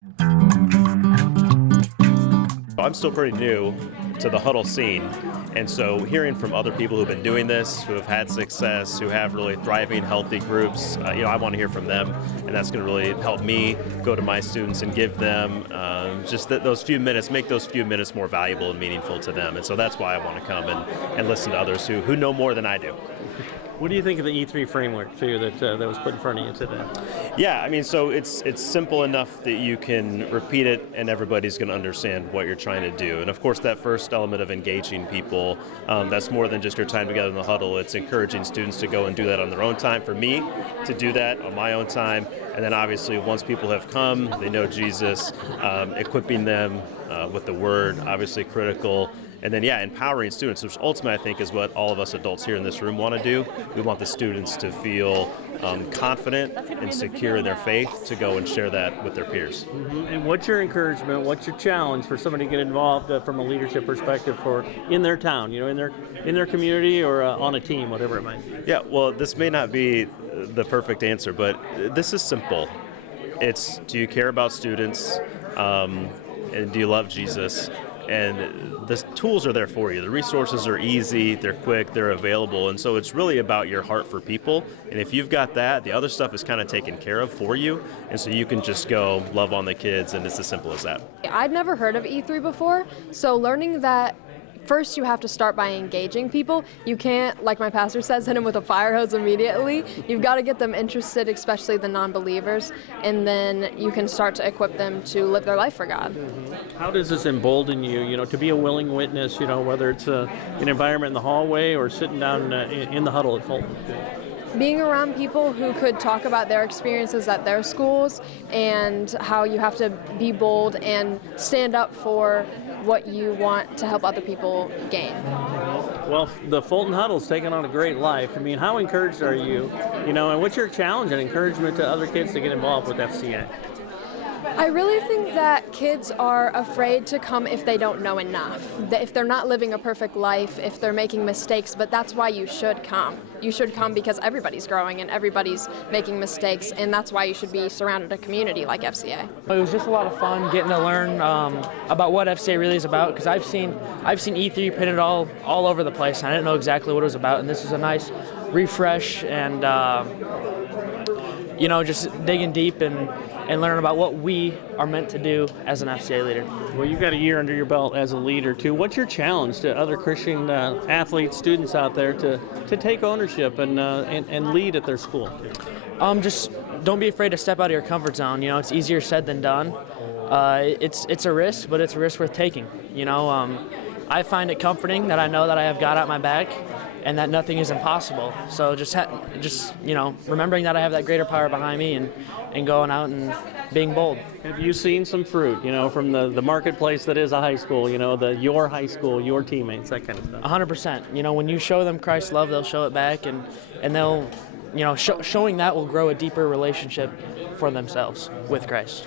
I'm still pretty new to the huddle scene, and so hearing from other people who've been doing this, who have had success, who have really thriving, healthy groups, I want to hear from them, and that's going to really help me go to my students and give them those few minutes, make those few minutes more valuable and meaningful to them. And so that's why I want to come and listen to others who know more than I do. What do you think of the E3 framework, too, that was put in front of you today? Yeah, I mean, so it's simple enough that you can repeat it and everybody's going to understand what you're trying to do. And of course, that first element of engaging people, that's more than just your time together in the huddle. It's encouraging students to go and do that on their own time. For me, to do that on my own time. And then obviously, once people have come, they know Jesus, equipping them with the Word, obviously critical. And then, empowering students, which ultimately I think is what all of us adults here in this room want to do. We want the students to feel confident and secure in their faith to go and share that with their peers. Mm-hmm. And what's your encouragement, what's your challenge for somebody to get involved from a leadership perspective for in their town, in their community or on a team, whatever it might be? Yeah, well, this may not be the perfect answer, but this is simple. It's, do you care about students, and do you love Jesus? And the tools are there for you. The resources are easy, they're quick, they're available, and so it's really about your heart for people. And if you've got that, the other stuff is kind of taken care of for you, and so you can just go love on the kids, and it's as simple as that. I'd never heard of E3 before, so learning that first you have to start by engaging people. You can't, like my pastor says, hit them with a fire hose immediately. You've got to get them interested, especially the non-believers, and then you can start to equip them to live their life for God. How does this embolden you, to be a willing witness, whether it's an environment in the hallway or sitting down in the huddle at Fulton? Being around people who could talk about their experiences at their schools and how you have to be bold and stand up for what you want to help other people gain. Well, the Fulton Huddle's taken on a great life. I mean, how encouraged are you, and what's your challenge and encouragement to other kids to get involved with FCA? I really think that kids are afraid to come if they don't know enough, that if they're not living a perfect life, if they're making mistakes, but that's why you should come. You should come because everybody's growing and everybody's making mistakes, and that's why you should be surrounded a community like FCA. It was just a lot of fun getting to learn about what FCA really is about, because I've seen E3 printed all over the place, and I didn't know exactly what it was about, and this is a nice refresh and just digging deep and learn about what we are meant to do as an FCA leader. Well, you've got a year under your belt as a leader, too. What's your challenge to other Christian athletes, students out there to take ownership and lead at their school? Just don't be afraid to step out of your comfort zone. It's easier said than done. It's a risk, but it's a risk worth taking. I find it comforting that I know that I have God at my back and that nothing is impossible. So just remembering that I have that greater power behind me and going out and being bold. Have you seen some fruit, from the marketplace that is a high school, your high school, your teammates, that kind of stuff? 100%. When you show them Christ's love, they'll show it back, and they'll, showing that will grow a deeper relationship for themselves with Christ.